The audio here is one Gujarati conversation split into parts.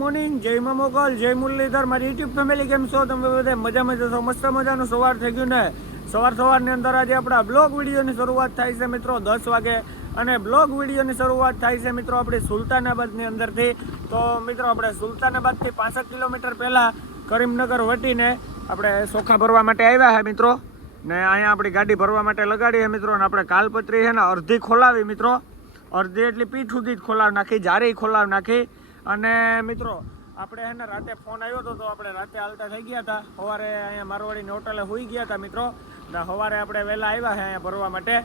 મોર્નિંગ, જય મા મોગલ, જય મુરલીધર, મારી યુટ્યુબ ફેમિલી કેમ છો? તમે બધા મજામાં જશો? મસ્ત મજાનું સવાર થઈ ગયું ને. સવારની અંદર આજે આપણા બ્લોગ વિડીયોની શરૂઆત થાય છે મિત્રો 10 વાગે, અને બ્લોગ વિડીયોની શરૂઆત થાય છે મિત્રો આપણી સુલતાનાબાદની અંદરથી. તો મિત્રો આપણે સુલતાનાબાદથી 65 કિલોમીટર પહેલાં કરીમનગર વટીને આપણે ચોખા ભરવા માટે આવ્યા છે મિત્રો. ને અહીંયા આપણી ગાડી ભરવા માટે લગાડી છે મિત્રો. અને આપણે કાલપત્રી છે ને અડધી ખોલાવી મિત્રો, અડધી એટલી પીઠ સુધી જ ખોલાવી નાખી, જારી ખોલાવી નાખી. અને મિત્રો આપણે છે ને રાતે ફોન આવ્યો હતો તો આપણે રાતે હાલતા થઈ ગયા હતા. સવારે અહીંયા મારવાડીની હોટલે હોઈ ગયા હતા મિત્રો. સવારે આપણે વહેલા આવ્યા છે અહીંયા ભરવા માટે.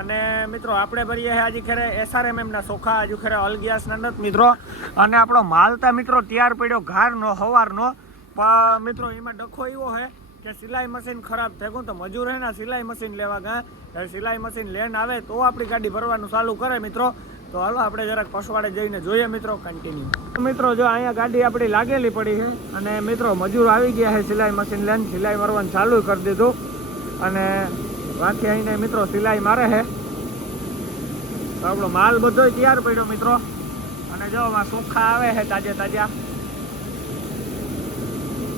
અને મિત્રો આપણે ભરીએ છીએ આજે ખેરે SRMMના ચોખા, હજુ ખેરે અલગિયાસના નથી મિત્રો. અને આપણો માલતા મિત્રો તૈયાર પડ્યો ઘારનો સવારનો. પણ મિત્રો એમાં ડખો એવો છે કે સિલાઈ મશીન ખરાબ થઈ ગયું, તો મજૂર હે ને સિલાઈ મશીન લેવા ગયા. સિલાઈ મશીન લેન આવે તો આપણી ગાડી ભરવાનું ચાલુ કરે મિત્રો. તો હાલો આપણે જરાક પસવાડે જઈને જોઈએ મિત્રો. કન્ટિન્યુ મિત્રો, જો અહીંયા ગાડી આપણી લાગેલી પડી છે અને મિત્રો મજૂર આવી ગયા છે સિલાઈ મશીન લઈને. સિલાઈ મારવાનું ચાલુ કરી દીધું અને બાકી આવીને મિત્રો સિલાઈ મારે છે. તો આપણો માલ બધો તૈયાર પડ્યો મિત્રો. અને જો આમાં ચોખા આવે છે તાજે તાજા.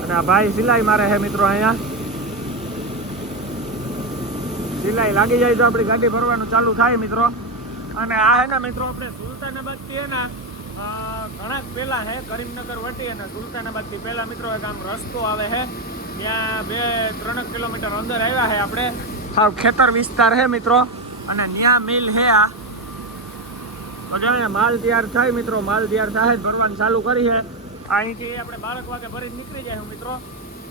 અને આ ભાઈ સિલાઈ મારે છે મિત્રો. અહીંયા સિલાઈ લાગી જાય તો આપણી ગાડી ભરવાનું ચાલુ થાય મિત્રો. અને આ હે ને મિત્રો આપણે સુલતાનાબાદથી હે ને ઘણા પહેલાં છે કરીમનગર વટી, અને સુલતાનાબાદથી પહેલાં મિત્રો એક આમ રસ્તો આવે છે, ત્યાં 2-3 કિલોમીટર અંદર આવ્યા છે આપણે. સાવ ખેતર વિસ્તાર છે મિત્રો. અને ત્યાં મિલ છે આ. તો જાણે માલ તૈયાર થાય મિત્રો, માલ તૈયાર થાય ભરવાનું ચાલુ કરી છે. અહીંથી આપણે 12 વાગે ભરીને નીકળી જાય મિત્રો.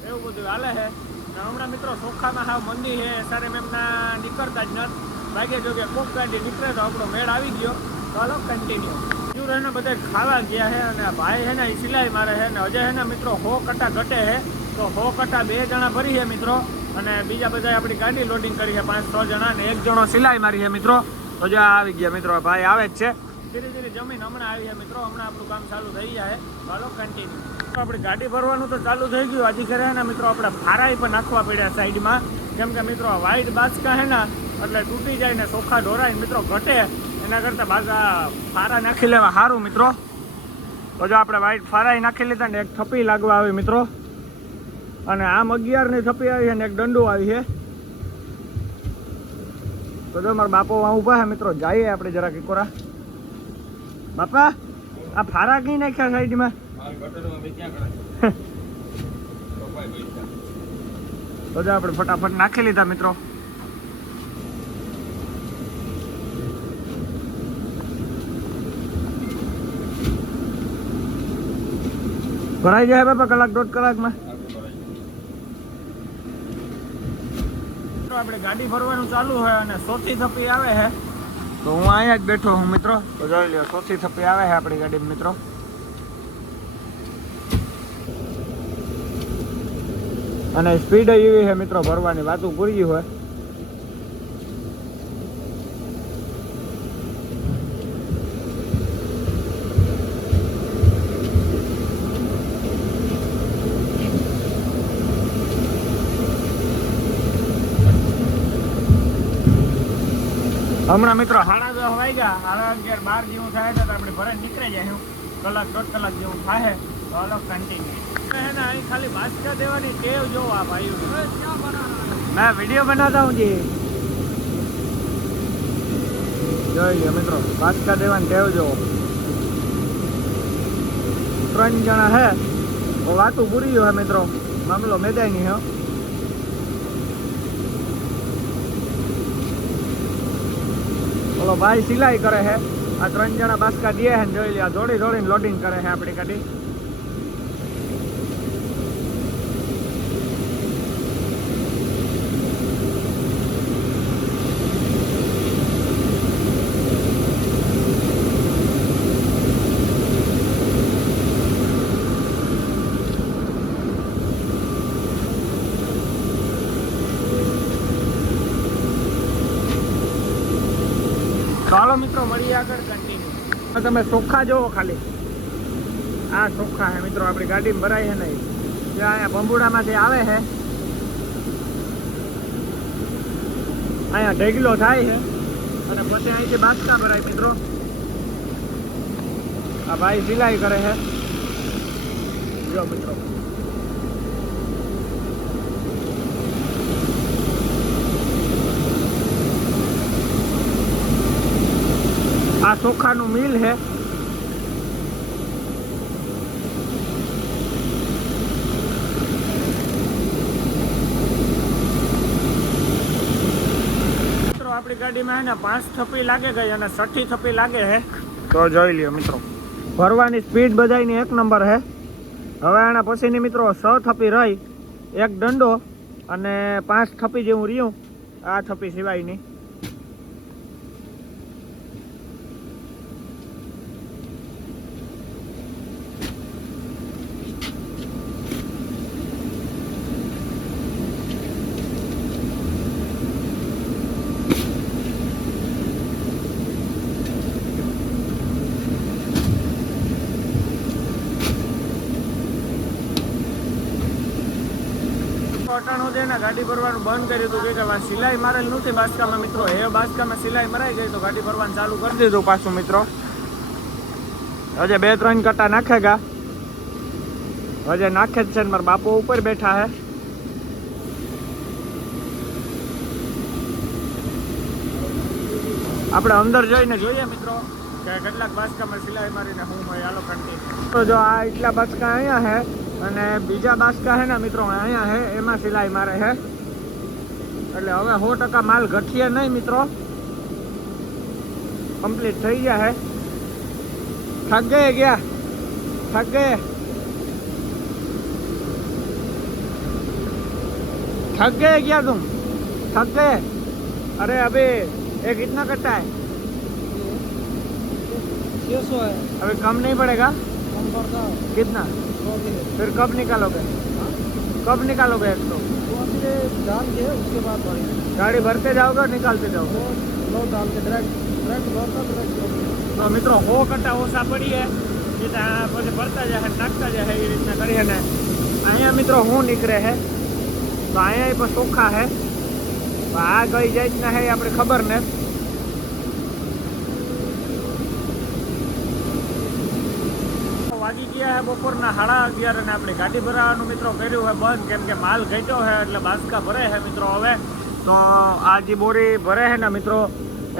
એવું બધું હાલે છે. હમણાં મિત્રો ચોખામાં હાવ મંદી છે, SRMMના નીકળતા જ નથી. ભાગે જો કે કોક ગાડી નીકળે તો આપણો મેળ આવી ગયો. તો હાલો કન્ટિન્યુ. મજૂર એને બધા ખાવા ગયા છે અને ભાઈ છે ને એ સિલાઈ મારે છે. ને હજે છે ને મિત્રો 100 કટા ઘટે છે. તો 100 કટા 2 જણા ભરી છે મિત્રો. અને બીજા બધા આપણી ગાડી લોડિંગ કરી છે 5-6 જણા, ને 1 જણો સિલાઈ મારી છે મિત્રો. તો જો આવી ગયા મિત્રો, ભાઈ આવે જ છે. ધીરે ધીરે જમીન હમણાં આવી છે મિત્રો. હમણાં આપણું કામ ચાલુ થઈ જાય. હાલો કન્ટિન્યુ. આપણી ગાડી ભરવાનું તો ચાલુ થઈ ગયું. હજી કરે ને મિત્રો આપણે ફારાઈ પણ નાખવા પડ્યા સાઈડમાં. કેમ કે મિત્રો વ્હાઈટ બાચકા છે ને એટલે તૂટી જાય ને ચોખા ઢોરાય મિત્રો ઘટે. એના કરતાં બાજા ફારા નાખી લેવા સારું મિત્રો. તો જો આપણે વ્હાઈટ ફારાઈ નાખી લીધા ને એક થપ્પી લાગવા આવી મિત્રો. અને આમ 11ની થપ્પી આવી છે ને એક દંડો આવી છે. તો જો મારા બાપો ઊભા છે મિત્રો. જઈએ આપણે જરાક એકોરા. બાપા આ ફારા કઈ નાખ્યા સાઈડમાં? તો જો આપણે ફટાફટ નાખી લીધા મિત્રો. ભરાઈ જાય બાપા 1-1.5 કલાકમાં. આપણે ગાડી ભરવાનું ચાલુ છે અને ચોથી થપ્પી આવે છે. તો હું અહીંયા જ બેઠો હું મિત્રો. તો જોઈ લ્યો ચોથી થપ્પી આવે છે આપણી ગાડી મિત્રો. અને સ્પીડ એવી છે મિત્રો ભરવાની, વાતું પૂરી હોય. હમણાં મિત્રો 10:30 વાગ્યા, 11:30-12 જેવું થાય તો આપણે ભરે નીકળી જાય. 1-1.5 કલાક જેવું થાય. તો હાલો કન્ટિન્યુ. એને અહીં ખાલી બાચકા દેવાની ટેવ જો આ ભાઈ. મેં વિડીયો બનાવતા હું જી. જોઈ લ્યો મિત્રો, બાચકા દેવાની ટેવ જો. 3 જણા હે તો વાતું પૂરી હોય મિત્રો. મામલો મેદાય નહીં હો. બોલો ભાઈ સિલાઈ કરે છે. આ 3 જણા બાચકા દે છે. જોઈ લે દોડી દોડીને લોડિંગ કરે છે આપણી ગાડી. ચાલો મિત્રો મળીએ આગળ કન્ટિન્યુ. તમે ચોખા જોવો ખાલી. આ ચોખા છે મિત્રો આપણી ગાડીમાં ભરાય છે નહીં. ત્યાં અહીંયા બંબુડામાંથી આવે છે. અહીંયા ઢેગલો થાય છે અને પછી અહીંથી બાચકા ભરાય મિત્રો. આ ભાઈ સિલાઈ કરે છે. જો મિત્રો આ ચોખાનું મિલ છે. આપણી ગાડીમાં હે ને 5 થપ્પી લાગે ગઈ અને 6ઠી થપ્પી લાગે છે. તો જોઈ લ્યો મિત્રો, ભરવાની સ્પીડ બધાની 1 નંબર છે. હવે આના પછીની મિત્રો 6 થપ્પી રહી, એક દંડો અને 5 થપ્પી જેવું રહ્યું આ થપ્પી સિવાયની. અટાણું દે ને ગાડી ભરવાનું બંધ કર્યું હતું કે સિલાઈ મારેલ નથી બાસકામાં મિત્રો. એ બાસકામાં સિલાઈ મરાઈ ગઈ તો ગાડી ભરવાનું ચાલુ કરી દીધું પાછું મિત્રો. હજે 2-3 કટા નાખેગા, હજે નાખે જ છે. મારા બાપુ ઉપર બેઠા હે. આપણે અંદર જઈને જોઈએ મિત્રો કે કેટલાક બાસકામાં સિલાઈ મારીને હું હોય. હાલો કન્ટિન્યુ. તો જો આ એટલા બાસકા અહીંયા હે અને બીજા બાસકા હે ને મિત્રો અહીંયા હે, એમાં સિલાઈ મારે હે. એટલે હવે 100% માલ ઘટીએ નહીં મિત્રો, કમ્પ્લીટ થઈ ગયા હે. થક ગયા तुम थक गए? अरे अभी ये कितना कट्टा है? 600 है. अभी कम नहीं पड़ेगा? कम पड़ता है. कितना? फिर कब निकालोगे? एक तो डाल के उसके बाद गाड़ी भरते जाओगे, निकालते जाओगे? डाल के तो મિત્રો 100 કટ્ટા ઓછા પડી હે પછી ભરતા જાય નાખતા જાય એ રીતના કરીએ ને. અહીંયા મિત્રો હું નીકળે હે તો અહીંયા પણ ચોખ્ખા હે. આ ગઈ જાય ના હે આપણે ખબર ને. વાગી ગયા હે બપોરના 11:30 અને આપણે ગાડી ભરાવાનું મિત્રો કર્યું હોય બંધ, કેમ કે માલ ઘટ્યો હે એટલે બાસકા ભરે હે મિત્રો. હવે તો આ જે બોરી ભરે હે ને મિત્રો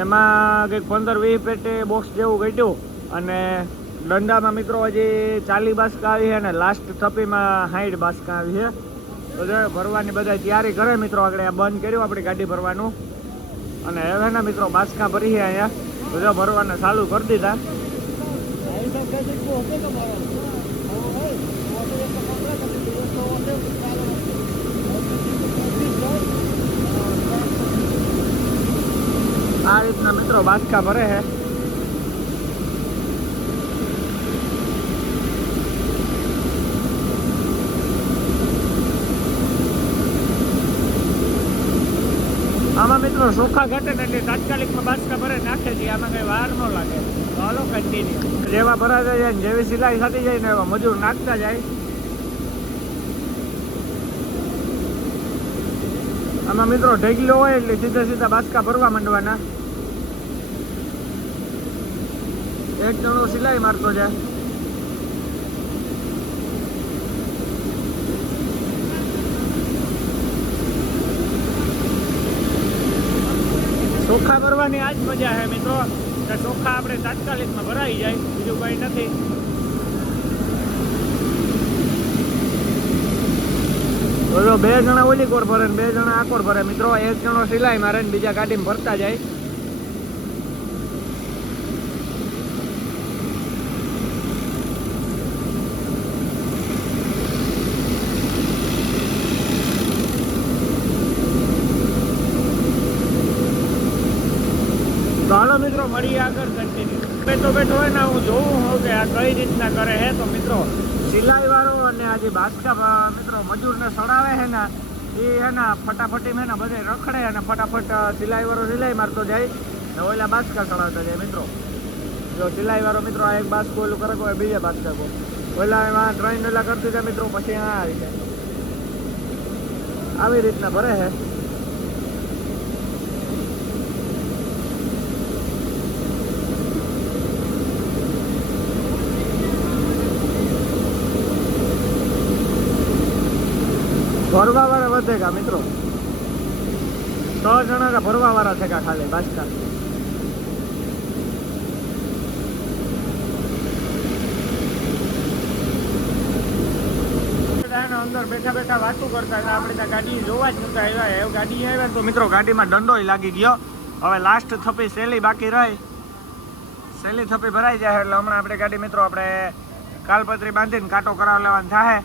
એમાં કંઈક 15-20 પેટે બોક્સ જેવું ઘટ્યું અને દંડામાં મિત્રો હજી 40 બાસકા આવી છે ને લાસ્ટ થપ્પીમાં 60 બાસકા આવી છે. તો જો ભરવાની બધા તૈયારી કરે મિત્રો. આગળ આ બંધ કર્યું આપણી ગાડી ભરવાનું અને હવે ને મિત્રો બાસકા ભરી છે અહીંયા. તો જો ભરવાના ચાલુ કરી દીધા. આ રીતના મિત્રો બાસકા ભરે છે. આમાં મિત્રો ચોખા ઘટે ને એટલે તાત્કાલિકમાં બાસકા ભરે નાખે છે. આમાં કઈ વાર ન લાગે. તો હાલો કન્ટિન્યુ. જેવા ભરાતા જાય ને જેવી સિલાઈ થતી જાય ને એવા મજૂર નાખતા જાય. આમાં મિત્રો ઢગલો હોય એટલે સીધા બાસકા ભરવા માંડવાના. એક જણો સિલાઈ મારતો જાય. ચોખા ભરવાની આ જ મજા છે મિત્રો. ચોખા આપણે તાત્કાલિકમાં ભરાઈ જાય, બીજું કઈ નથી. તો 2 જણા ઓલી કોર ભરે ને 2 જણા આ કોર ભરે મિત્રો. એક જણો સિલાઈ મારે ને બીજા ગાડીમાં ભરતા જાય. તો હાલો મિત્રો મળીએ આગળ કન્ટિન્યુ. બેઠો હોય ને હું જોઉં હોઉં કે આ કઈ રીતના કરે છે. તો મિત્રો સિલાઈ વાળો અને આ જે બાસકા મિત્રો મજૂરને સડાવે છે ને એ હે ને ફટાફટી મેં ને બધે રખડે અને ફટાફટ સિલાઈ વાળો સિલાઈ મારતો જાય ને ઓલા બાસકા સડાવતા જાય મિત્રો. જો સિલાઈ વાળો મિત્રો આ એક બાસકો ઓલું કરે કોઈ બીજા બાસકા કો ઓલા એમાં 3 ઓલા કરતી જાય મિત્રો. પછી આ આવી જાય. આવી રીતના ભરે છે. ભરવા વાળા વધેગા મિત્રો, 6 જણા ભરવા વાળા થયા ખાલી બાજકા. અંદર બેઠા બેઠા વાતો કરતા હતા, આપણે ત્યાં ગાડી જોવા જ નતા આવ્યા. એવું ગાડી આવ્યા તો મિત્રો ગાડીમાં દંડોય લાગી ગયો. હવે લાસ્ટ થપી સેલી બાકી રહી, સેલી થપી ભરાઈ જાય એટલે હમણાં આપણે ગાડી મિત્રો આપણે કાલપત્રી બાંધીને કાંટો કરાવ લેવાનું થાય.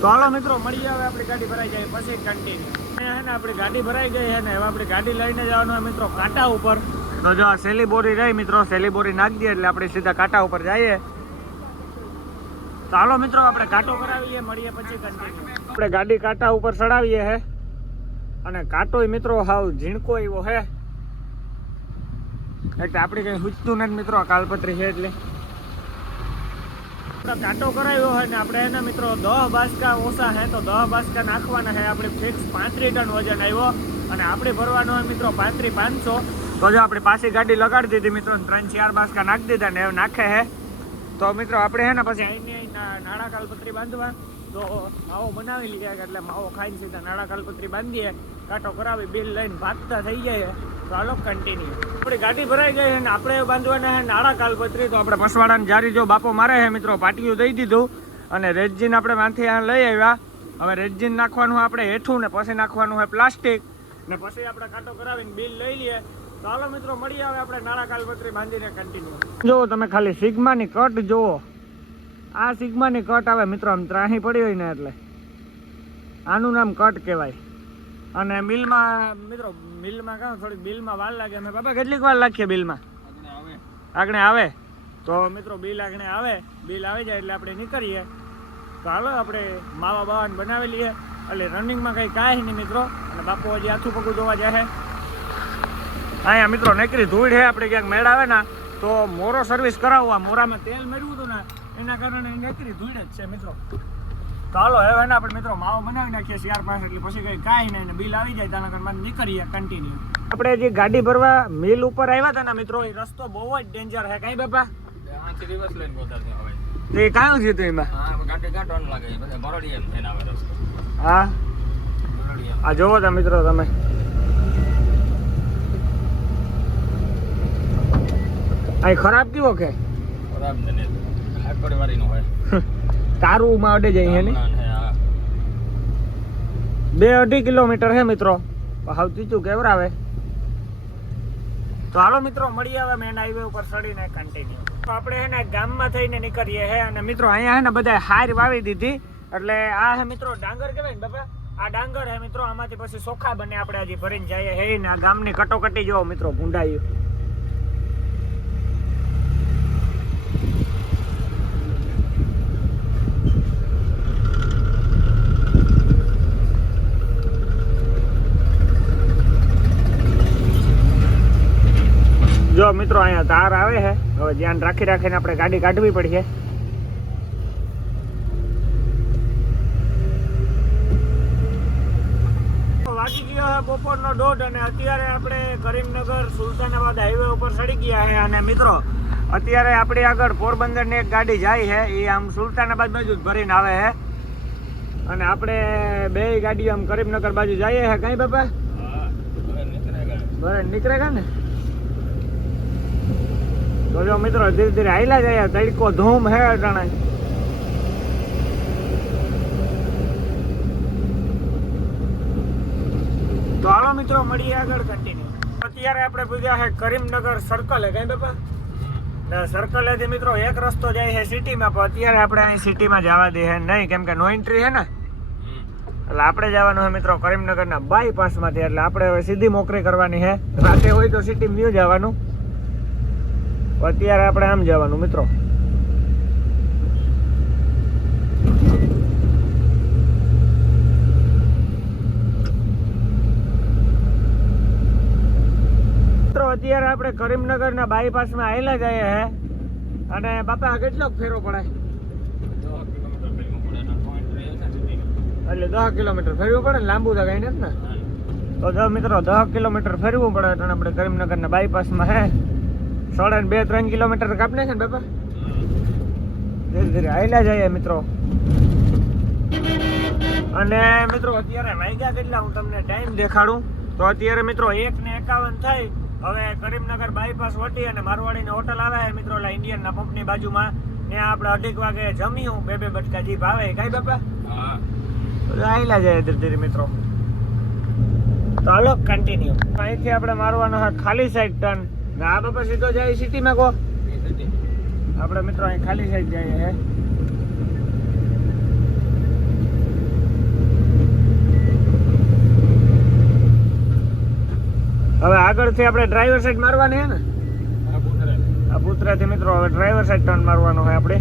તો હાલો મિત્રો મળીએ, હવે આપણી ગાડી ભરાઈ જાય પછી કન્ટિન્યુ. હે ને આપણી ગાડી ભરાઈ ગઈ છે ને હવે આપણી ગાડી લઈને જવાનું હોય મિત્રો કાંટા ઉપર. તો જો આ સેલી બોરી રહી મિત્રો, સેલી બોરી નાખી દઈએ એટલે આપણે સીધા કાંટા ઉપર જઈએ. ચાલો મિત્રો આપણે કાંટો કરાવીએ, મળીએ પછી કન્ટિન્યુ. આપણે ગાડી કાંટા ઉપર ચડાવીએ હે અને કાંટો મિત્રો હાવ ઝીણકો એવો હે એટલે આપણે કઈ હુજતું નથી મિત્રો, આ કાલપત્રી છે એટલે. કાંટો કરાવ્યો હોય ને આપણે એના મિત્રો 10 બાસકા ઓછા હે તો 10 બાસકા નાખવાના હે. આપણે ફિક્સ 35 ટન વજન આવ્યો અને આપણે ભરવાનો હોય મિત્રો 35,500. તો જો આપણે પાછી ગાડી લગાડી દીધી મિત્રો, 3-4 બાસકા નાખી દીધા ને હવે નાખે હે. તો મિત્રો આપણે હે ને પછી અહીં નાળા કાલપત્રી બાંધવા તો માવો બનાવી લઈએ એટલે માવો ખાઈને સીધા નાળા કાલપત્રી બાંધીએ, કાંટો કરાવી બિલ લઈને ભાગતા થઈ જાય. તો હાલો કન્ટિન્યુ. આપણી ગાડી ભરાઈ ગઈ છે ને આપણે બાંધવાના છે નાળા કાલપત્રી. તો આપણે પસવાડાને જારી જો બાપો મારે છે મિત્રો, પાટિયું દઈ દીધું અને રેતજીન આપણે માંથી આ લઈ આવ્યા. હવે રેતજીન નાખવાનું આપણે હેઠું ને પછી નાખવાનું હોય પ્લાસ્ટિક ને પછી આપણે કાંટો કરાવીને બિલ લઈ લઈએ. તો હાલો મિત્રો મળીએ હવે આપણે નાળા કાલપત્રી બાંધીને કન્ટિન્યુ. જુઓ તમે ખાલી સિગ્માની કટ જુઓ, આ સિગ્માની કટ આવે મિત્રો, આમ ત્રાહી પડી હોય ને એટલે આનું નામ કટ કહેવાય. અને મિલમાં મિત્રો મિલમાં કહું થોડીક બિલમાં વાર લાગે. અમે બાપા કેટલીક વાર લાગીએ બિલમાં? આગળ આવે તો મિત્રો બિલ આગળ આવે, બિલ આવી જાય એટલે આપણે નીકળીએ. તો હાલો આપણે માવા બાવાને બનાવી લઈએ એટલે રનિંગમાં કંઈ કાંઈ નહીં મિત્રો. અને બાપુ હજી આથું પગું જોવા જાય. અહીંયા મિત્રો નકરી ધૂળ છે, આપણે ક્યાંક મેળ આવે ને તો મોરો સર્વિસ કરાવવા, મોરામાં તેલ મેળવ્યું હતું ને એના કારણે નકરી ધૂળ જ છે મિત્રો. તો હાલો હવે ને આપણે મિત્રો માવો બનાવી નાખીએ 4-5 એટલે પછી કંઈ કાંઈ નહીં ને બિલ આવી જાય તાના કારણે નીકળીએ કન્ટિન્યુ. આપણે જે ગાડી ભરવા મિલ ઉપર આવ્યા હતા ને મિત્રો, એ રસ્તો બહુ જ ડેન્જર છે. કઈ બાપા એ કાયું છે તો એમાં હા આ જોવો તા મિત્રો તમે, અહીં ખરાબ કેવો કે તારું માં અડે જાય ને 2-2.5 કિલોમીટર હે મિત્રો, સૌથી ચૂક કેવરાવે. તો હાલો મિત્રો મળીએ હવે મેન હાઈવે ઉપર ચડીને કન્ટિન્યુ. તો આપણે હે ને ગામમાં થઈને નીકળીએ હે અને મિત્રો અહીંયા હે ને બધા હાર વાવી દીધી એટલે આ હે મિત્રો ડાંગર કહેવાય ને બાપા, આ ડાંગર હે મિત્રો. આમાંથી પછી ચોખા બને, આપણે હજી ભરીને જઈએ હે ને. આ ગામની કટોકટી જોવો મિત્રો, ભૂંડાયું. જો મિત્રો અહીંયા તાર આવે છે, હવે ધ્યાન રાખી રાખીને આપણે ગાડી કાઢવી પડશે. વાગી ગયો છે બપોરનો 1:30 અને અત્યારે આપણે કરીમનગર સુલતાનાબાદ હાઈવે ઉપર ચડી ગયા છે. અને મિત્રો અત્યારે આપણી આગળ પોરબંદરની એક ગાડી જાય છે, એ આમ સુલતાનાબાદ બાજુ ભરીને આવે છે અને આપણે બે ગાડીઓ આમ કરીમનગર બાજુ જઈએ છે. કઈ બાપા બરાબર નીકળેગા ને? તો જો મિત્રો ધીરે ધીરે હાઈલા જાય, તડકો ધૂમ હે અટાણે. તો હાલો મિત્રો મળીએ આગળ કન્ટિન્યુ. અત્યારે આપણે પૂછ્યા છે કરીમનગર સર્કલ, કઈ બાપા સર્કલેથી મિત્રો એક રસ્તો જાય છે સિટીમાં, પણ અત્યારે આપણે અહીં સિટીમાં જવા દે છે નહીં, કેમ કે નો એન્ટ્રી છે ને. એટલે આપણે જવાનું છે મિત્રો કરીમનગરના બાયપાસમાંથી. એટલે આપણે હવે સીધી મોકરી કરવાની છે. રાતે હોય તો સિટીમાં ન્યુ જવાનું, અત્યારે આપણે આમ જવાનું મિત્રો. અત્યારે આપણે કરીમનગરના બાયપાસમાં આવેલા જઈએ હે અને બાપા કેટલો ફેરો પડાય? એટલે 10 કિલોમીટર ફેરવું પડે ને, લાંબુ તો કઈ નથી ને. તો જો મિત્રો 10 કિલોમીટર ફેરવું પડે એટલે આપણે કરીમનગરના બાયપાસમાં હે 2-3 કિલોમીટર કાપને છે ને બાપા. ધીરે ધીરે હાલ્યા જઈએ મિત્રો. અને મિત્રો અત્યારે વાગ્યા કેટલા હું તમને ટાઈમ દેખાડું તો અત્યારે મિત્રો 1:51 થઈ. હવે કરીમનગર બાયપાસ વટી અને મારવાડીની હોટલ આવે છે મિત્રો, એટલે ઇન્ડિયનના પંપની બાજુમાં. ત્યાં આપણે 2:30 વાગે જમ્યું, 2 બટકા જીપ આવે કઈ બાપા. આયલા જાય ધીરે ધીરે મિત્રો. તો હાલો કન્ટિન્યુ. અહીંથી આપણે મારવાનો છે ખાલી સાઈડ ટર્ન. આ બાપા સીધો જાય સિટીમાં કહો. આપણે મિત્રો અહીં ખાલી સાઈડ જઈએ હે. હવે આગળથી આપણે ડ્રાઈવર સાઈડ મારવાની હે ને. આ પુત્રાથી મિત્રો હવે ડ્રાઈવર સાઈડ ટર્ન મારવાનો હોય આપણે.